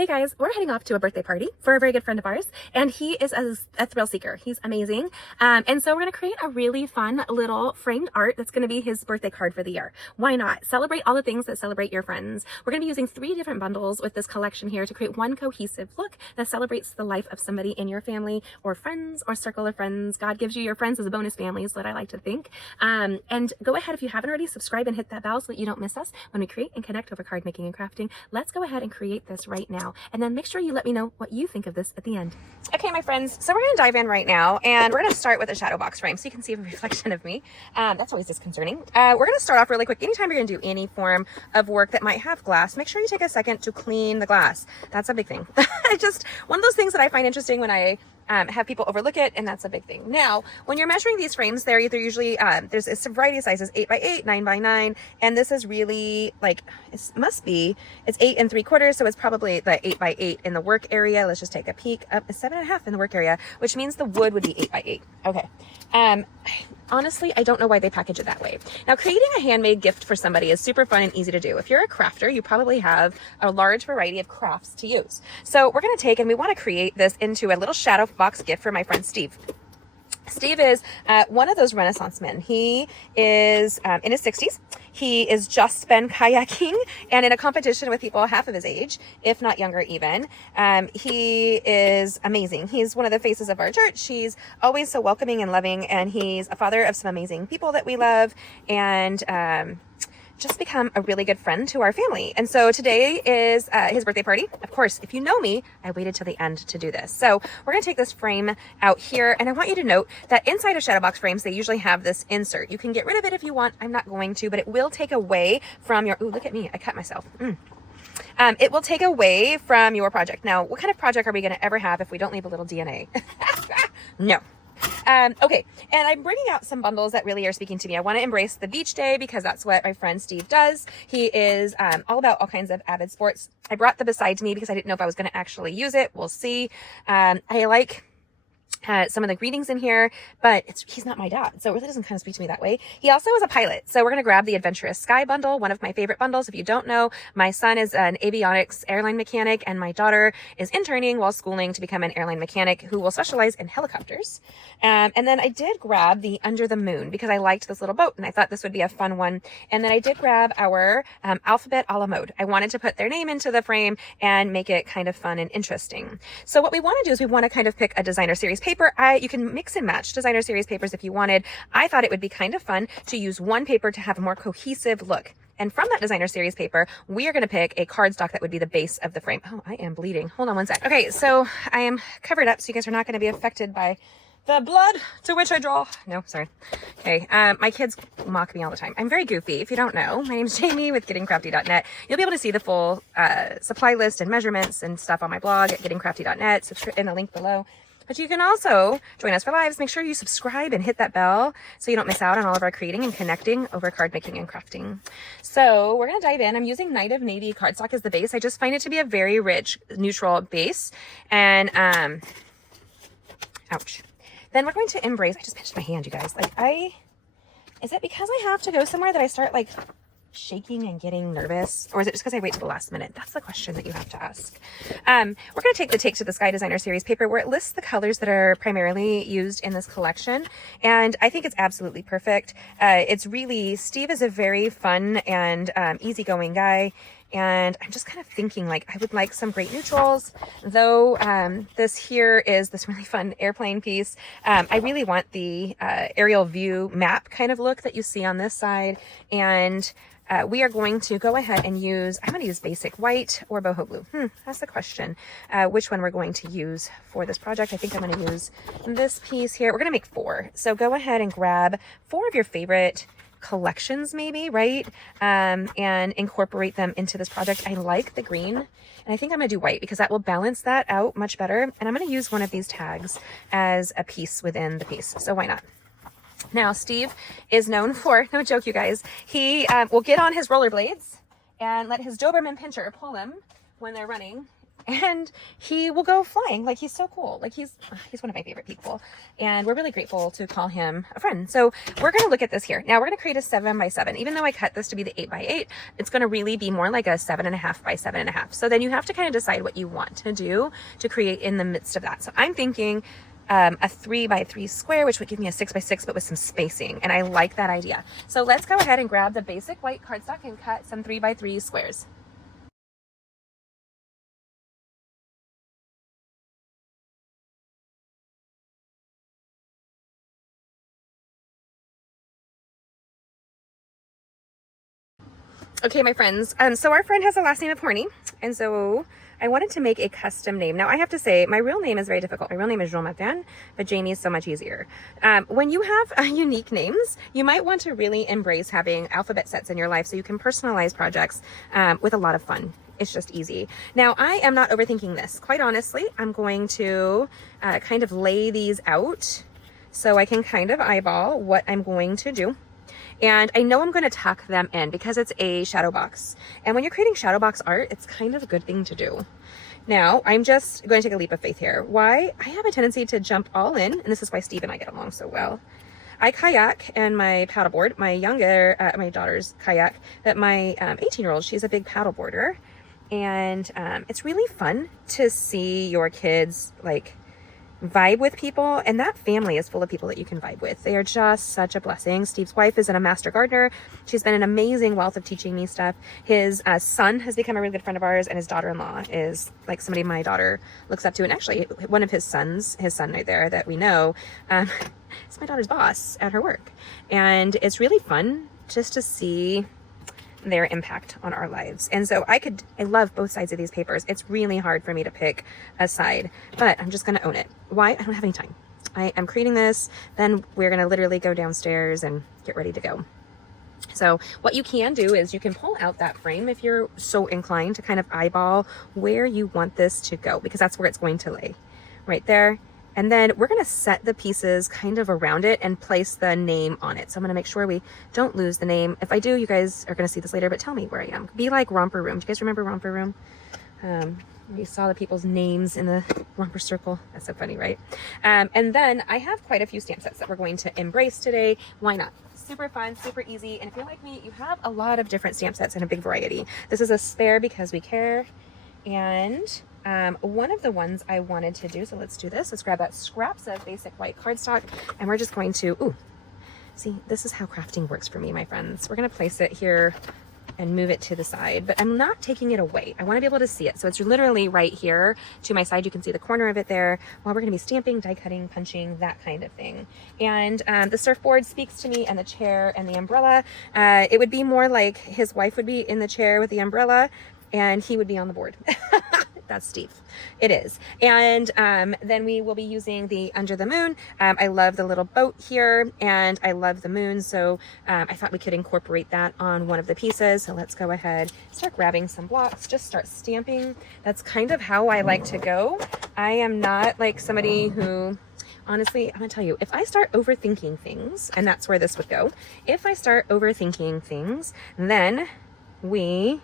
Hey guys, we're heading off to a birthday party for a very good friend of ours, and he is a thrill seeker. He's amazing. And so we're going to create a really fun little framed art that's going to be his birthday card for the year. Why not? Celebrate all the things that celebrate your friends. We're going to be using 3 different bundles with this collection here to create one cohesive look that celebrates the life of somebody in your family or friends or circle of friends. God gives you your friends as a bonus family is what I like to think. And go ahead, if you haven't already, subscribe and hit that bell so that you don't miss us when we create and connect over card making and crafting. Let's go ahead and create this right now. And then make sure you let me know what you think of this at the end. Okay, my friends, so we're going to dive in right now, and we're going to start with a shadow box frame so you can see a reflection of me. That's always disconcerting. We're going to start off really quick. Anytime you're going to do any form of work that might have glass, make sure you take a second to clean the glass. That's a big thing. Just one of those things that I find interesting when I have people overlook it, and that's a big thing. Now, when you're measuring these frames, they're usually, there's a variety of sizes, 8 by 8, 9 by 9, and this is really like, it's 8 3/4, so it's probably the 8 by 8 in the work area. Let's just take a peek. Up is 7.5 in the work area, which means the wood would be 8 by 8. Okay. Honestly, I don't know why they package it that way. Now, creating a handmade gift for somebody is super fun and easy to do. If you're a crafter, you probably have a large variety of crafts to use. So we're going to take, and we want to create this into a little shadow box gift for my friend Steve. Steve is one of those Renaissance men. He is in his 60s. He is just been kayaking and in a competition with people half of his age, if not younger even. He is amazing. He's one of the faces of our church. He's always so welcoming and loving, and he's a father of some amazing people that we love, and just become a really good friend to our family. And so today is his birthday party. Of course, if you know me, I waited till the end to do this. So we're gonna take this frame out here, and I want you to note that inside of shadow box frames, they usually have this insert. You can get rid of it if you want. I'm not going to, but it will take away from your, ooh, look at me, I cut myself. It will take away from your project. Now, what kind of project are we gonna ever have if we don't leave a little DNA? No. Okay, and I'm bringing out some bundles that really are speaking to me. I want to embrace the beach day because that's what my friend Steve does. He is all about all kinds of avid sports. I brought the beside me because I didn't know if I was going to actually use it. We'll see. I like some of the greetings in here, but he's not my dad, so it really doesn't kind of speak to me that way. He also is a pilot, so we're going to grab the Adventurous Sky bundle, one of my favorite bundles. If you don't know, my son is an avionics airline mechanic, and my daughter is interning while schooling to become an airline mechanic who will specialize in helicopters. And then I did grab the Under the Moon because I liked this little boat, and I thought this would be a fun one. And then I did grab our alphabet a la mode. I wanted to put their name into the frame and make it kind of fun and interesting. So what we want to do is we want to kind of pick a designer series paper. You can mix and match designer series papers if you wanted. I thought it would be kind of fun to use one paper to have a more cohesive look. And from that designer series paper, we are going to pick a cardstock that would be the base of the frame. Oh, I am bleeding. Hold on one sec. Okay, so I am covered up so you guys are not going to be affected by the blood to which I draw. No, sorry. Okay, my kids mock me all the time. I'm very goofy. If you don't know, my name's Jamie with gettingcrafty.net. You'll be able to see the full supply list and measurements and stuff on my blog at gettingcrafty.net, in the link below. But you can also join us for lives. Make sure you subscribe and hit that bell so you don't miss out on all of our creating and connecting over card making and crafting. So we're going to dive in. I'm using Night of Navy cardstock as the base. I just find it to be a very rich, neutral base. And, ouch. Then we're going to embrace, I just pinched my hand, you guys. Is it because I have to go somewhere that I start shaking and getting nervous, or is it just because I wait till the last minute? That's the question that you have to ask. We're going to take the Take to the Sky designer series paper where it lists the colors that are primarily used in this collection, and I think it's absolutely perfect. It's really, Steve is a very fun and easygoing guy, and I'm just kind of thinking I would like some great neutrals, though this here is this really fun airplane piece. I really want the aerial view map kind of look that you see on this side, and we are going to go ahead and use, I'm going to use basic white or boho blue. That's the question. Which one we're going to use for this project. I think I'm going to use this piece here. We're going to make 4. So go ahead and grab 4 of your favorite collections maybe, right? And incorporate them into this project. I like the green, and I think I'm going to do white because that will balance that out much better. And I'm going to use one of these tags as a piece within the piece. So why not? Now, Steve is known for, no joke, you guys, he will get on his rollerblades and let his Doberman pinscher pull him when they're running and he will go flying. Like, he's so cool. Like, he's one of my favorite people, and we're really grateful to call him a friend. So we're going to look at this here. Now we're going to create a 7 by 7. Even though I cut this to be the 8 by 8, it's going to really be more like a 7.5 by 7.5. So then you have to kind of decide what you want to do to create in the midst of that. So I'm thinking a 3 by 3 square, which would give me a 6 by 6, but with some spacing. And I like that idea. So let's go ahead and grab the basic white cardstock and cut some 3 by 3 squares. Okay, my friends, so our friend has the last name of Horny, and so I wanted to make a custom name. Now, I have to say, my real name is very difficult. My real name is Jean Martin, but Jamie is so much easier. When you have unique names, you might want to really embrace having alphabet sets in your life so you can personalize projects with a lot of fun. It's just easy. Now, I am not overthinking this. Quite honestly, I'm going to kind of lay these out so I can kind of eyeball what I'm going to do. And I know I'm going to tuck them in because it's a shadow box. And when you're creating shadow box art, it's kind of a good thing to do. Now, I'm just going to take a leap of faith here. Why? I have a tendency to jump all in, and this is why Steve and I get along so well. I kayak and my paddleboard, my daughter's kayak, but my 18-year-old, she's a big paddleboarder. And it's really fun to see your kids like vibe with people, and that family is full of people that you can vibe with. They are just such a blessing. Steve's wife is a master gardener. She's been an amazing wealth of teaching me stuff. His son has become a really good friend of ours, and his daughter-in-law is like somebody my daughter looks up to. And actually, one of his son right there that we know, is my daughter's boss at her work. And it's really fun just to see their impact on our lives. And so I love both sides of these papers. It's really hard for me to pick a side, but I'm just going to own it. Why? I don't have any time. I am creating this, then we're going to literally go downstairs and get ready to go. So what you can do is you can pull out that frame if you're so inclined to kind of eyeball where you want this to go, because that's where it's going to lay right there. And then we're going to set the pieces kind of around it and place the name on it. So I'm going to make sure we don't lose the name. If I do, you guys are going to see this later, but tell me where I am. Be like Romper Room. Do you guys remember Romper Room? We saw the people's names in the romper circle. That's so funny, right? And then I have quite a few stamp sets that we're going to embrace today. Why not? Super fun, super easy. And if you're like me, you have a lot of different stamp sets and a big variety. This is a spare because we care. And one of the ones I wanted to do, so let's do this. Let's grab that scraps of basic white cardstock, and we're just going to, see, this is how crafting works for me, my friends. We're going to place it here and move it to the side, but I'm not taking it away. I want to be able to see it. So it's literally right here to my side. You can see the corner of it there while we're going to be stamping, die cutting, punching, that kind of thing. And the surfboard speaks to me, and the chair and the umbrella. It would be more like his wife would be in the chair with the umbrella and he would be on the board. That's Steve. It is. And then we will be using the Under the Moon. I love the little boat here, and I love the moon, so I thought we could incorporate that on one of the pieces. So let's go ahead, start grabbing some blocks, just start stamping. That's kind of how I like to go. I am not like somebody who, honestly, I'm gonna tell you, if I start overthinking things, and that's where this would go, if I start overthinking things, then we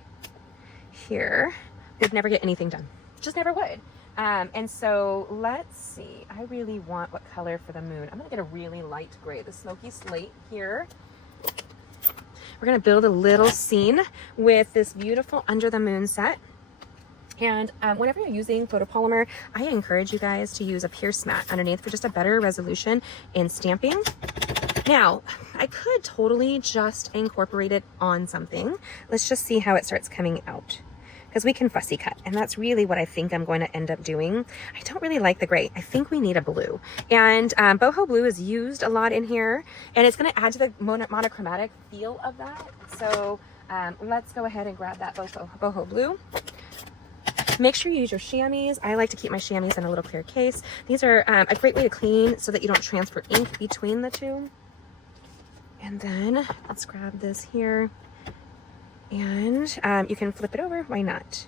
here would never get anything done. Just never would. And so let's see, I really want what color for the moon. I'm gonna get a really light gray, the smoky slate here. We're gonna build a little scene with this beautiful Under the Moon set. And whenever you're using photopolymer, I encourage you guys to use a pierce mat underneath for just a better resolution in stamping. Now, I could totally just incorporate it on something. Let's just see how it starts coming out, because we can fussy cut, and that's really what I think I'm going to end up doing. I don't really like the gray. I think we need a blue, and boho blue is used a lot in here, and it's going to add to the monochromatic feel of that. So let's go ahead and grab that boho blue. Make sure you use your chamois. I like to keep my chamois in a little clear case. These are a great way to clean so that you don't transfer ink between the two. And then let's grab this here, and you can flip it over. Why not?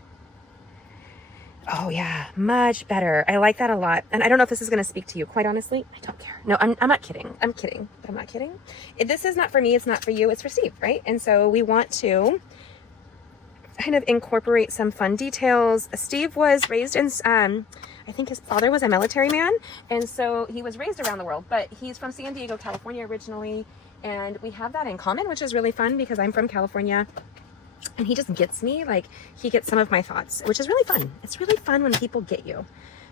Oh yeah, much better. I like that a lot. And I don't know if this is going to speak to you. Quite honestly, I don't care. No, I'm not kidding. I'm kidding, but I'm not kidding. This is not for me. It's not for you. It's for Steve, right? And so we want to kind of incorporate some fun details. Steve was raised in, I think his father was a military man, and so he was raised around the world, but he's from San Diego, California originally, and we have that in common, which is really fun because I'm from California, and he just gets me, like he gets some of my thoughts, which is really fun. It's really fun when people get you.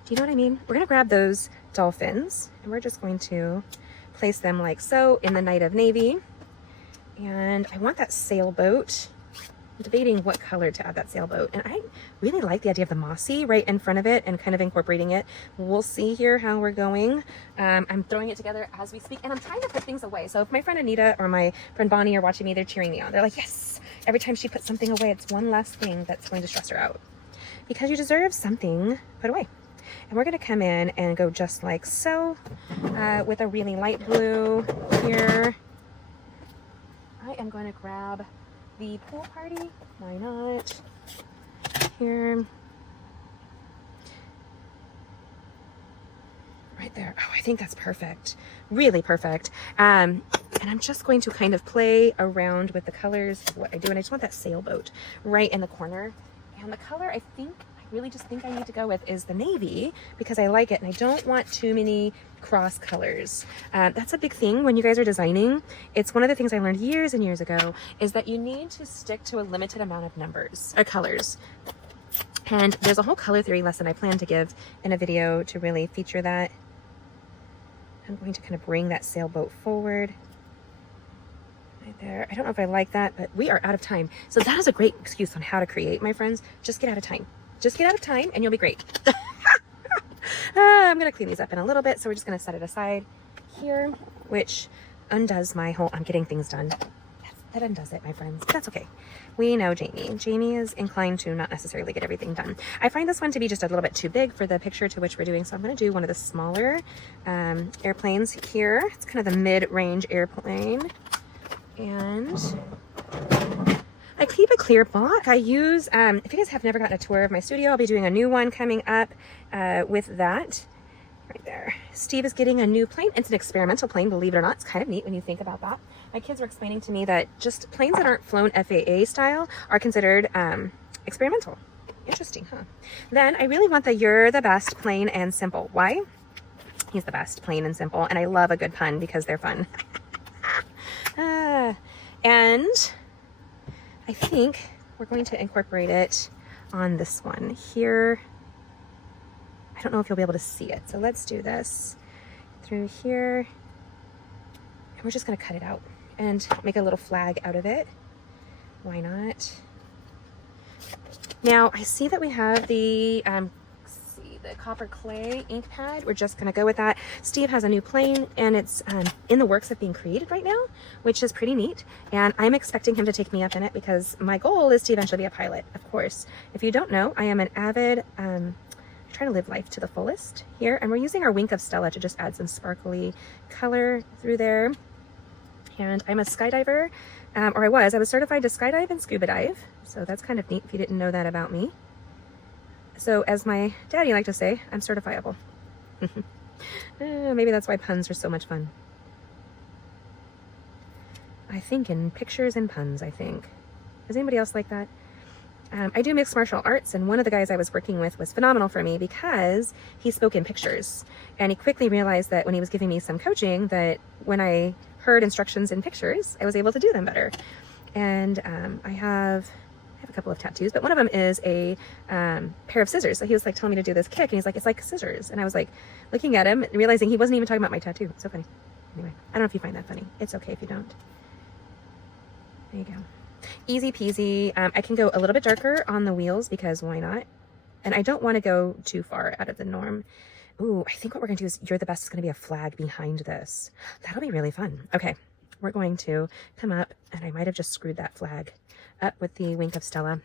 Do you know what I mean? We're gonna grab those dolphins, and we're just going to place them like so in the night of navy, and I want that sailboat. I'm debating what color to add that sailboat, and I really like the idea of the mossy right in front of it and kind of incorporating it. We'll see here how we're going. I'm throwing it together as we speak, and I'm trying to put things away. So if my friend Anita or my friend Bonnie are watching me, they're cheering me on. They're like, yes! Every time she puts something away, it's one less thing that's going to stress her out. Because you deserve something put away. And we're going to come in and go just like so, with a really light blue here. I am going to grab the pool party, why not, here, right there. Oh, I think that's perfect, really perfect. And I'm just going to kind of play around with the colors of what I do, and I just want that sailboat right in the corner. And the color I really just think I need to go with is the navy, because I like it and I don't want too many cross colors. That's a big thing when you guys are designing. It's one of the things I learned years and years ago, is that you need to stick to a limited amount of numbers or colors. And there's a whole color theory lesson I plan to give in a video to really feature that. I'm going to kind of bring that sailboat forward right there. I don't know if I like that, but we are out of time. So that is a great excuse on how to create, my friends. Just get out of time. Just get out of time and you'll be great. I'm going to clean these up in a little bit. So we're just going to set it aside here, which undoes my whole, I'm getting things done. That undoes it, my friends. But that's okay. We know Jamie. Jamie is inclined to not necessarily get everything done. I find this one to be just a little bit too big for the picture to which we're doing. So I'm going to do one of the smaller airplanes here. It's kind of the mid-range airplane. And I keep a clear block. I use, if you guys have never gotten a tour of my studio, I'll be doing a new one coming up with that right there. Steve is getting a new plane. It's an experimental plane, believe it or not. It's kind of neat when you think about that. My kids were explaining to me that just planes that aren't flown FAA style are considered experimental. Interesting, huh? Then I really want the You're the Best plain and simple. Why? He's the best, plain and simple. And I love a good pun because they're fun. And I think we're going to incorporate it on this one here. I don't know if you'll be able to see it. So let's do this through here. And we're just going to cut it out and make a little flag out of it. Why not? Now I see that we have the copper clay ink pad. We're just going to go with that. Steve has a new plane and it's in the works of being created right now, which is pretty neat. And I'm expecting him to take me up in it because my goal is to eventually be a pilot, of course. If you don't know, I am an avid, I try to live life to the fullest here. And we're using our Wink of Stella to just add some sparkly color through there. And I'm a skydiver, or I was certified to skydive and scuba dive. So that's kind of neat if you didn't know that about me. So as my daddy liked to say, I'm certifiable. Maybe that's why puns are so much fun. I think in pictures and puns, I think. Is anybody else like that? I do mixed martial arts, and one of the guys I was working with was phenomenal for me because he spoke in pictures. And he quickly realized that when he was giving me some coaching, that when I heard instructions in pictures, I was able to do them better. And I have a couple of tattoos, but one of them is a pair of scissors. So he was like telling me to do this kick, and he's like, it's like scissors. And I was like looking at him and realizing he wasn't even talking about my tattoo. So funny. Anyway, I don't know if you find that funny. It's okay if you don't. There you go. Easy peasy. I can go a little bit darker on the wheels because why not? And I don't want to go too far out of the norm. Ooh, I think what we're going to do is You're the Best is going to be a flag behind this. That'll be really fun. Okay, we're going to come up, and I might have just screwed that flag up with the Wink of Stella.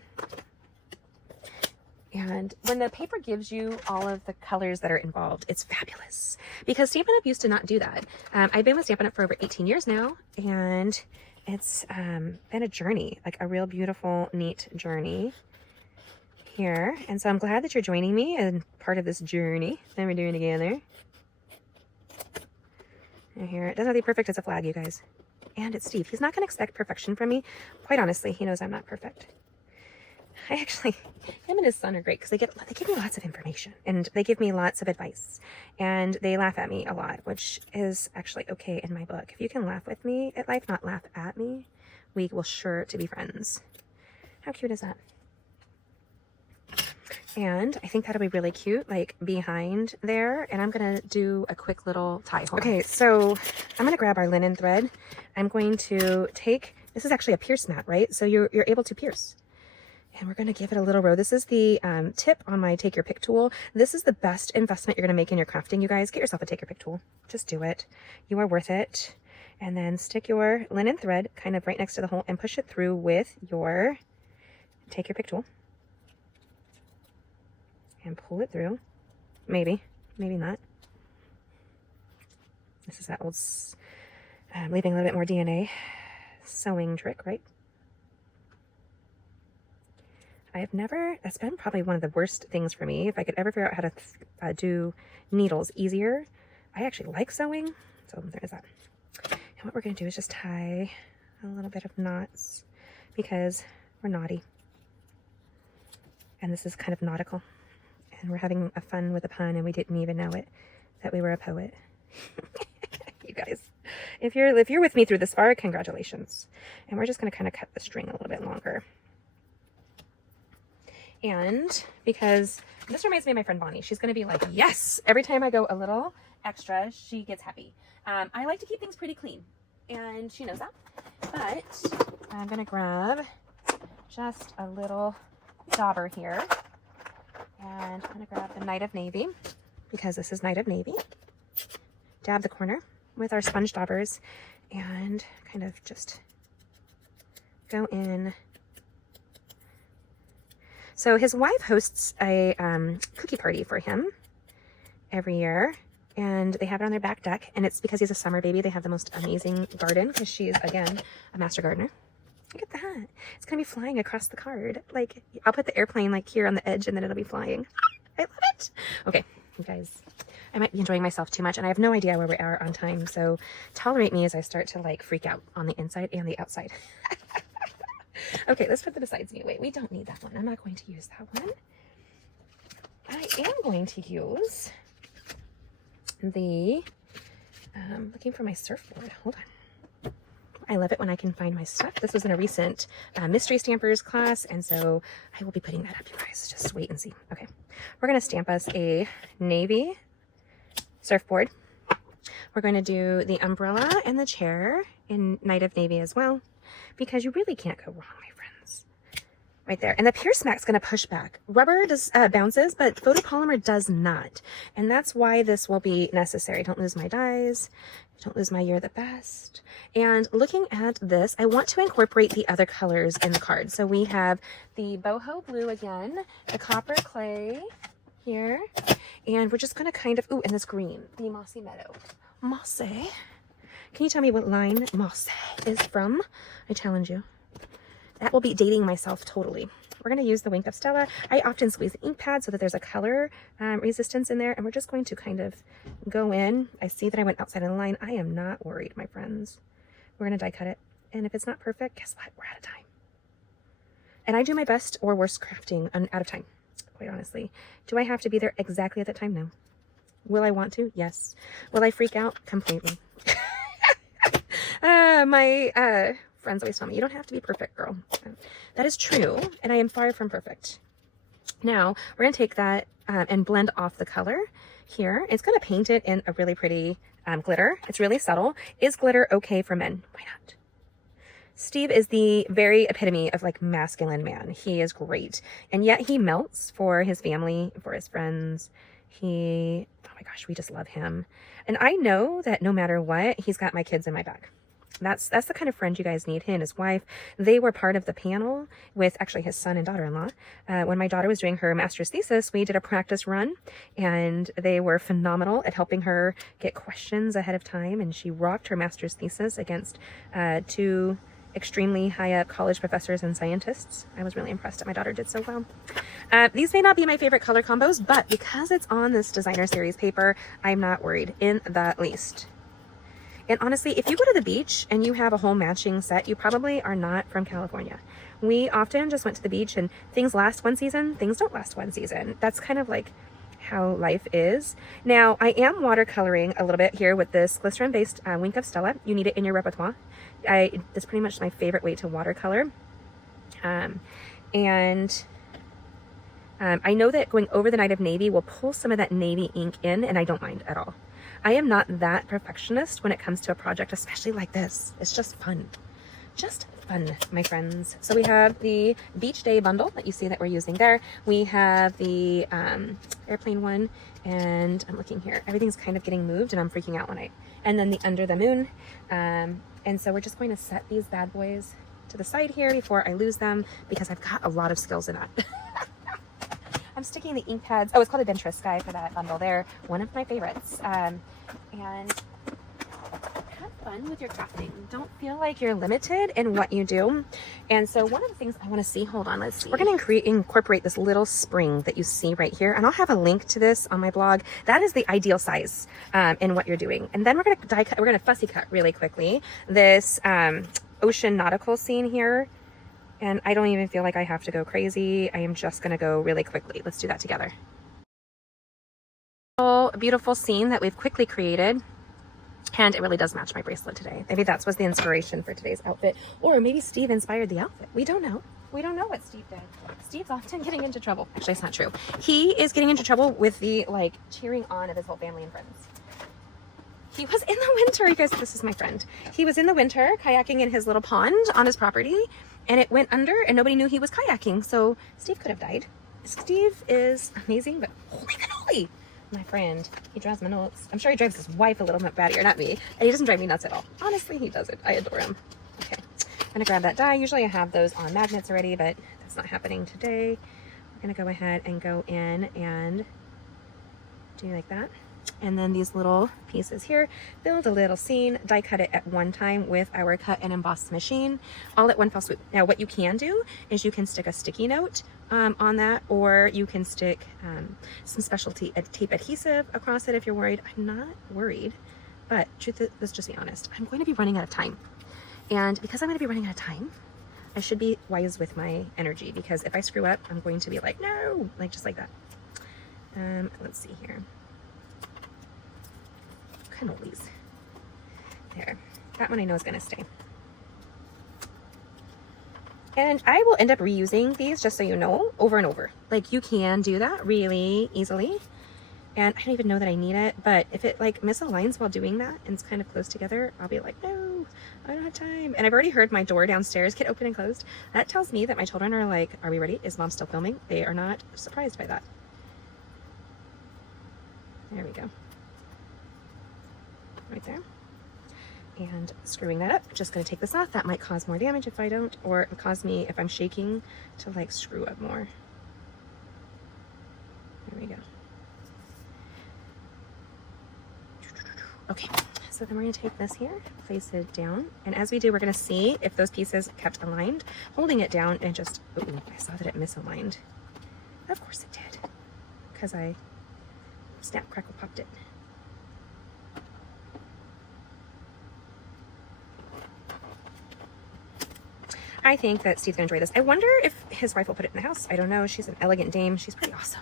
And when the paper gives you all of the colors that are involved, it's fabulous because Stampin' Up used to not do that. I've been with Stampin' Up for over 18 years now, and it's been a journey, like a real beautiful, neat journey here. And so I'm glad that you're joining me and part of this journey that we're doing together. And here, it doesn't have to be perfect as a flag, you guys. And it's Steve. He's not going to expect perfection from me. Quite honestly, he knows I'm not perfect. I actually, him and his son are great because they give me lots of information and they give me lots of advice and they laugh at me a lot, which is actually okay in my book. If you can laugh with me at life, not laugh at me, we will sure to be friends. How cute is that? And I think that'll be really cute, like behind there. And I'm going to do a quick little tie. Okay, so I'm going to grab our linen thread. I'm going to take, this is actually a pierce mat, right? So you're able to pierce. And we're going to give it a little row. This is the tip on my Take Your Pick tool. This is the best investment you're going to make in your crafting, you guys. Get yourself a Take Your Pick tool. Just do it. You are worth it. And then stick your linen thread kind of right next to the hole and push it through with your Take Your Pick tool. And pull it through. Maybe. Maybe not. This is that old, leaving a little bit more DNA sewing trick, right? I have never, that's been probably one of the worst things for me. If I could ever figure out how to do needles easier. I actually like sewing, so there's that. And what we're going to do is just tie a little bit of knots because we're naughty. And this is kind of nautical. And we're having a fun with a pun and we didn't even know it, that we were a poet. You guys, if you're with me through this far, congratulations. And we're just going to kind of cut the string a little bit longer. And because this reminds me of my friend Bonnie, she's going to be like, yes, every time I go a little extra, she gets happy. I like to keep things pretty clean and she knows that, but I'm going to grab just a little dauber here and I'm going to grab the Night of Navy because this is Night of Navy. Dab the corner with our sponge daubers and kind of just go in. So his wife hosts a cookie party for him every year, and they have it on their back deck, and it's because he's a summer baby. They have the most amazing garden because she is, again, a master gardener. Look at that. It's going to be flying across the card. Like, I'll put the airplane like here on the edge, and then it'll be flying. I love it. Okay, you guys, I might be enjoying myself too much, and I have no idea where we are on time, so tolerate me as I start to like freak out on the inside and the outside. Okay, let's put the besides me away. We don't need that one. I'm not going to use that one. I am going to use the, looking for my surfboard. Hold on. I love it when I can find my stuff. This was in a recent mystery stampers class, and so I will be putting that up, you guys. Just wait and see. Okay, we're going to stamp us a navy surfboard. We're going to do the umbrella and the chair in Night of Navy as well, because you really can't go wrong, my friends. Right there. And the pierce mat's going to push back. Rubber does bounces, but photopolymer does not. And that's why this will be necessary. Don't lose my dies. Don't lose my You're the Best. And looking at this, I want to incorporate the other colors in the card. So we have the boho blue again, the copper clay here, and we're just going to kind of, ooh, and this green, the mossy meadow. Mossy. Can you tell me what line Mossy is from? I challenge you. That will be dating myself totally. We're going to use the Wink of Stella. I often squeeze the ink pad so that there's a color resistance in there. And we're just going to kind of go in. I see that I went outside of the line. I am not worried, my friends. We're going to die cut it. And if it's not perfect, guess what? We're out of time. And I do my best or worst crafting out of time, quite honestly. Do I have to be there exactly at that time? No. Will I want to? Yes. Will I freak out? Completely. My friends always tell me, you don't have to be perfect, girl. That is true, and I am far from perfect. Now, we're going to take that and blend off the color here. It's going to paint it in a really pretty glitter. It's really subtle. Is glitter okay for men? Why not? Steve is the very epitome of like masculine man. He is great, and yet he melts for his family, for his friends. Oh my gosh, we just love him. And I know that no matter what, he's got my kids in my back. That's the kind of friend you guys need. He and his wife, they were part of the panel with actually his son and daughter-in-law. When my daughter was doing her master's thesis, we did a practice run, and they were phenomenal at helping her get questions ahead of time. And she rocked her master's thesis against two extremely high up college professors and scientists. I was really impressed that my daughter did so well. These may not be my favorite color combos, but because it's on this designer series paper, I'm not worried in the least. And honestly, if you go to the beach and you have a whole matching set, you probably are not from California. We often just went to the beach, and things last one season, things don't last one season. That's kind of like how life is. Now, I am watercoloring a little bit here with this glycerin based Wink of Stella. You need it in your repertoire. That's pretty much my favorite way to watercolor. I know that going over the Night of Navy will pull some of that navy ink in, and I don't mind at all. I am not that perfectionist when it comes to a project, especially like this. It's just fun. Just fun, my friends. So we have the beach day bundle that you see that we're using there. We have the airplane one, and I'm looking here. Everything's kind of getting moved, and I'm freaking out and then the under the moon. And so we're just going to set these bad boys to the side here before I lose them, because I've got a lot of skills in that. I'm sticking the ink pads. Oh, it's called Adventurous Sky for that bundle there. One of my favorites. And have fun with your crafting. Don't feel like you're limited in what you do. And so one of the things I want to see, hold on, let's see. We're going to incorporate this little spring that you see right here. And I'll have a link to this on my blog. That is the ideal size in what you're doing. And then we're going to die cut, we're going to fussy cut really quickly this ocean nautical scene here. And I don't even feel like I have to go crazy. I am just gonna go really quickly. Let's do that together. A beautiful scene that we've quickly created. And it really does match my bracelet today. Maybe that was the inspiration for today's outfit. Or maybe Steve inspired the outfit. We don't know. We don't know what Steve did. Steve's often getting into trouble. Actually, it's not true. He is getting into trouble with the cheering on of his whole family and friends. He was in the winter, you guys, this is my friend. He was in the winter kayaking in his little pond on his property, and it went under and nobody knew he was kayaking. So Steve could have died. Steve is amazing, but holy cannoli, my friend. He drives me nuts. I'm sure he drives his wife a little bit battier, not me. And he doesn't drive me nuts at all. Honestly, he doesn't. I adore him. Okay, I'm gonna grab that die. Usually I have those on magnets already, but that's not happening today. I'm gonna go ahead and go in and do like that. And then these little pieces here, build a little scene, die cut it at one time with our cut and emboss machine, all at one fell swoop. Now what you can do is you can stick a sticky note on that, or you can stick some specialty tape adhesive across it if you're worried. I'm not worried, but truth is, let's just be honest, I'm going to be running out of time. And because I'm going to be running out of time, I should be wise with my energy, because if I screw up, I'm going to be like, no, just like that. Let's see here. Cannolis. There. That one I know is going to stay. And I will end up reusing these, just so you know, over and over. You can do that really easily. And I don't even know that I need it, but if it misaligns while doing that and it's kind of close together, I'll be like, no, I don't have time. And I've already heard my door downstairs get open and closed. That tells me that my children are like, are we ready? Is mom still filming? They are not surprised by that. There we go. Right there. And screwing that up, just going to take this off. That might cause more damage if I don't, or it cause me, if I'm shaking, to screw up more. There we go. Okay, so then we're going to take this here, place it down, and as we do, we're going to see if those pieces kept aligned, holding it down and just, ooh, I saw that it misaligned. Of course it did, because I snap, crackle, popped it. I think that Steve's gonna enjoy this. I wonder if his wife will put it in the house. I don't know. She's an elegant dame. She's pretty awesome.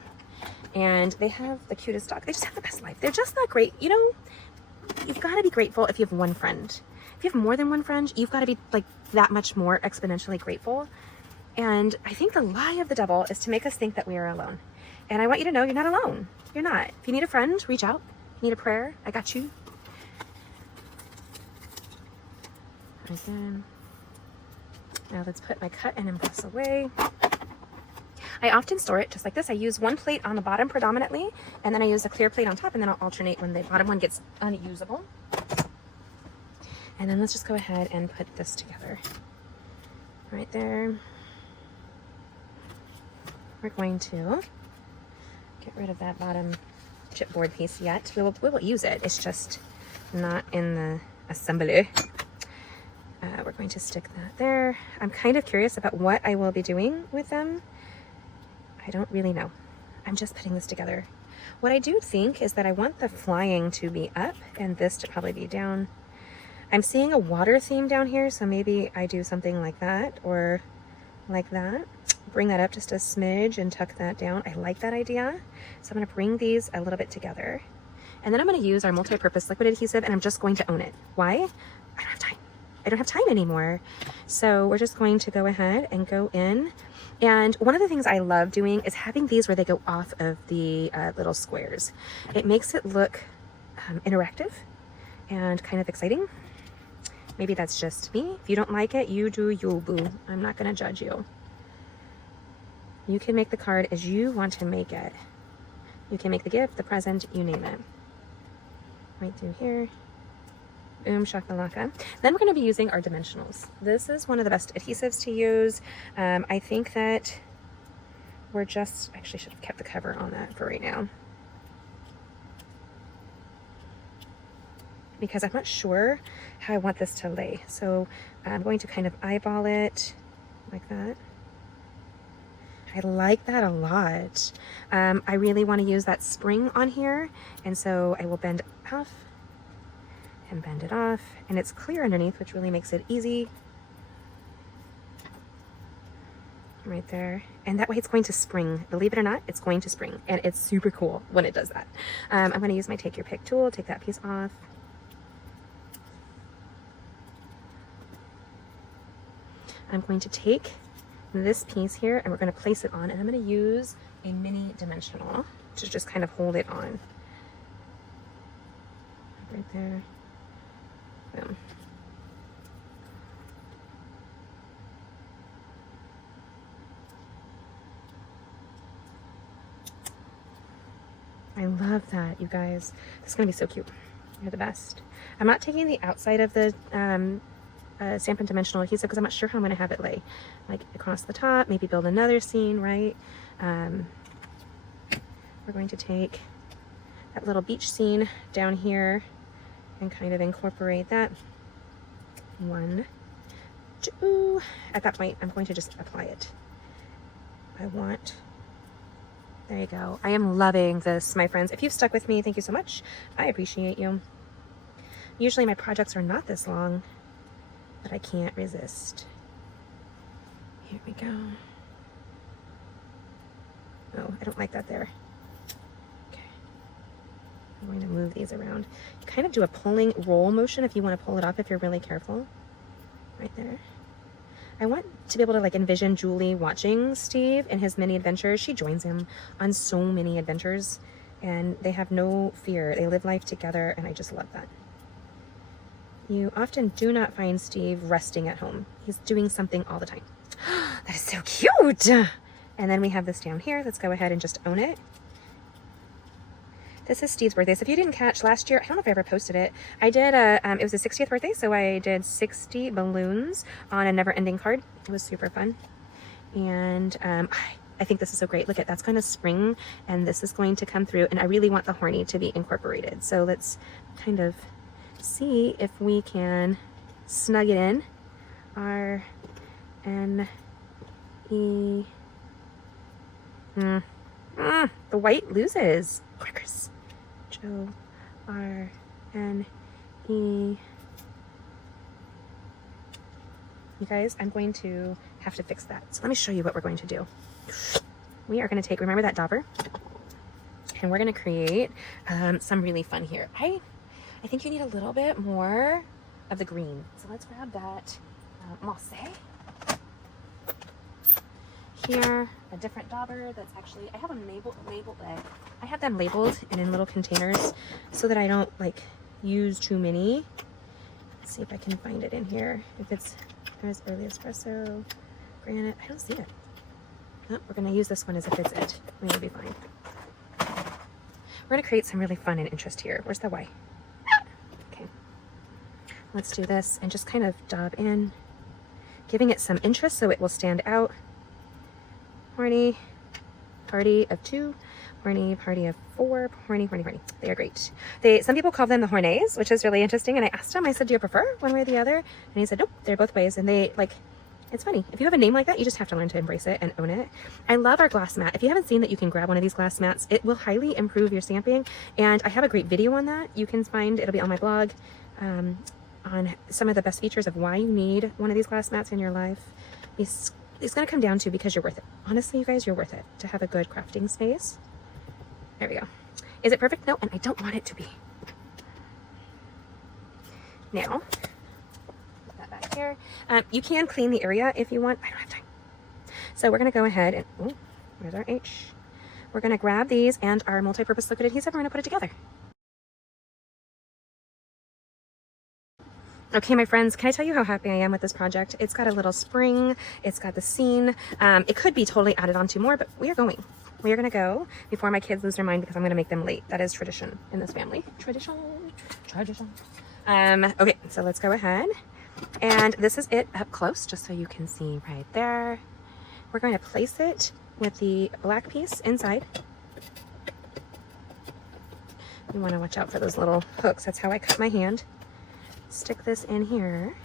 And they have the cutest dog. They just have the best life. They're just that great. You know, you've got to be grateful if you have one friend. If you have more than one friend, you've got to be that much more exponentially grateful. And I think the lie of the devil is to make us think that we are alone. And I want you to know you're not alone. You're not. If you need a friend, reach out. If you need a prayer, I got you. Again. Now let's put my cut and emboss away. I often store it just like this. I use one plate on the bottom predominantly, and then I use a clear plate on top, and then I'll alternate when the bottom one gets unusable. And then let's just go ahead and put this together. Right there. We're going to get rid of that bottom chipboard piece yet. We will use it. It's just not in the assembly. We're going to stick that there. I'm kind of curious about what I will be doing with them. I don't really know. I'm just putting this together. What I do think is that I want the flying to be up and this to probably be down. I'm seeing a water theme down here, so maybe I do something like that, or like that. Bring that up just a smidge and tuck that down. I like that idea. So I'm going to bring these a little bit together. And then I'm going to use our multi-purpose liquid adhesive, and I'm just going to own it. Why? I don't have time. I don't have time anymore. So we're just going to go ahead and go in. And one of the things I love doing is having these where they go off of the little squares. It makes it look interactive and kind of exciting. Maybe that's just me. If you don't like it, you do you, boo. I'm not going to judge you. You can make the card as you want to make it. You can make the gift, the present, you name it. Right through here. Boom, shakalaka. Then we're going to be using our dimensionals. This is one of the best adhesives to use. I think that we're just, actually should have kept the cover on that for right now, because I'm not sure how I want this to lay. So I'm going to kind of eyeball it like that. I like that a lot. I really want to use that spring on here, and so I will bend off and bend it off, and it's clear underneath, which really makes it easy. Right there. And that way it's going to spring. Believe it or not, it's going to spring, and it's super cool when it does that. I'm going to use my Take Your Pick tool, take that piece off. I'm going to take this piece here, and we're going to place it on, and I'm going to use a mini dimensional to just kind of hold it on. Right there. Boom. I love that, you guys. This is going to be so cute. You're the best. I'm not taking the outside of the Stampin' dimensional adhesive because I'm not sure how I'm going to have it lay. Like across the top, maybe build another scene, right? We're going to take that little beach scene down here and kind of incorporate that. 1, 2. At that point, I'm going to just apply it. There you go. I am loving this, my friends. If you've stuck with me, thank you so much. I appreciate you. Usually my projects are not this long, but I can't resist. Here we go. Oh, I don't like that there. Okay. I'm going to move these around. You kind of do a pulling roll motion if you want to pull it off, if you're really careful. Right there. I want to be able to like envision Julie watching Steve in his many adventures. She joins him on so many adventures, and they have no fear. They live life together, and I just love that. You often do not find Steve resting at home. He's doing something all the time. That is so cute. And then we have this down here. Let's go ahead and just own it. This is Steve's birthday. So if you didn't catch last year, I don't know if I ever posted it. I did it was his 60th birthday, so I did 60 balloons on a never-ending card. It was super fun. And I think this is so great. Look at that's going to spring, and this is going to come through, and I really want the horny to be incorporated. So let's kind of see if we can snug it in. R N E. The white loses. Crackers. Joe R N E. You guys, I'm going to have to fix that. So let me show you what we're going to do. We are going to take, remember that dauber? And we're going to create some really fun here. I think you need a little bit more of the green. So let's grab that mosse. Here, a different dauber that's actually, I have them labeled. I have them labeled and in little containers so that I don't like use too many. Let's see if I can find it in here. If it's, there's early espresso, granite, I don't see it. Oh, we're gonna use this one as if it's it. We'll be fine. We're gonna create some really fun and interest here. Where's the Y? Okay. Let's do this and just kind of dab in, giving it some interest so it will stand out. Horny party of 2, horny party of 4, horny, horny, horny. They are great. Some people call them the hornets, which is really interesting. And I asked him, I said, do you prefer one way or the other? And he said, nope, they're both ways. And they like, it's funny. If you have a name like that, you just have to learn to embrace it and own it. I love our glass mat. If you haven't seen that, you can grab one of these glass mats. It will highly improve your stamping. And I have a great video on that. You can find, it'll be on my blog, on some of the best features of why you need one of these glass mats in your life. it's going to come down to because you're worth it. Honestly, you guys, you're worth it to have a good crafting space. There we go. Is it perfect? No, and I don't want it to be. Now, put that back here. You can clean the area if you want. I don't have time. So we're going to go ahead and, oh, where's our H? We're going to grab these and our multi-purpose liquid adhesive. We're going to put it together. Okay, my friends, can I tell you how happy I am with this project? It's got a little spring. It's got the scene. It could be totally added on to more, but we are going. We are going to go before my kids lose their mind because I'm going to make them late. That is tradition in this family. Tradition. Okay, so let's go ahead. And this is it up close, just so you can see right there. We're going to place it with the black piece inside. You want to watch out for those little hooks. That's how I cut my hand. Stick this in here.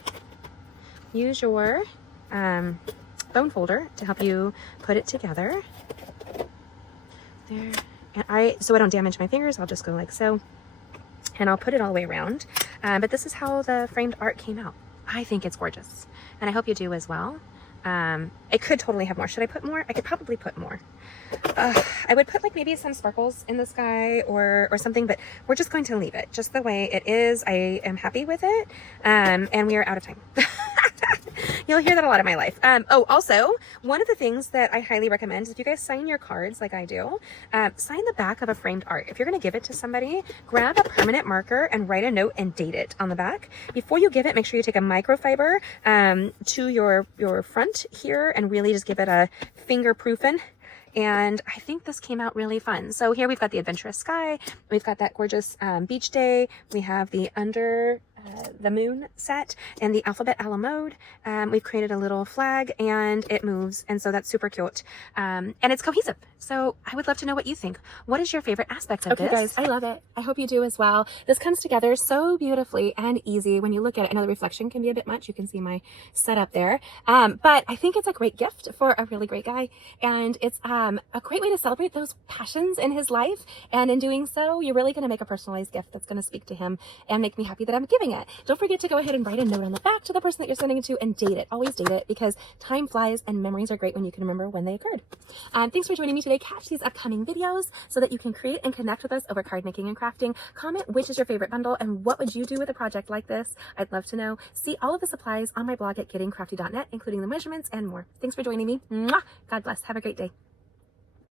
Use your bone folder to help you put it together. There. And so I don't damage my fingers, I'll just go like so. And I'll put it all the way around. But this is how the framed art came out. I think it's gorgeous. And I hope you do as well. It could totally have more. Should I put more? I could probably put more. I would put like maybe some sparkles in the sky or something, but we're just going to leave it just the way it is. I am happy with it. And we are out of time. You'll hear that a lot in my life. Oh, also, one of the things that I highly recommend is if you guys sign your cards like I do, sign the back of a framed art. If you're going to give it to somebody, grab a permanent marker and write a note and date it on the back. Before you give it, make sure you take a microfiber to your front here and really just give it a fingerproofing. And I think this came out really fun. So here we've got the adventurous sky. We've got that gorgeous beach day. We have the under the moon set and the alphabet a la mode. We've created a little flag and it moves. And so that's super cute. And it's cohesive. So I would love to know what you think. What is your favorite aspect of this? Okay, guys, I love it. I hope you do as well. This comes together so beautifully and easy when you look at it. I know the reflection can be a bit much. You can see my setup there. But I think it's a great gift for a really great guy. And it's a great way to celebrate those passions in his life. And in doing so, you're really going to make a personalized gift that's going to speak to him and make me happy that I'm giving it. Don't forget to go ahead and write a note on the back to the person that you're sending it to and date it. Always date it because time flies and memories are great when you can remember when they occurred. Thanks for joining me today. Catch these upcoming videos so that you can create and connect with us over card making and crafting. Comment which is your favorite bundle and what would you do with a project like this? I'd love to know. See all of the supplies on my blog at gettingcrafty.net, including the measurements and more. Thanks for joining me. Mwah! God bless. Have a great day.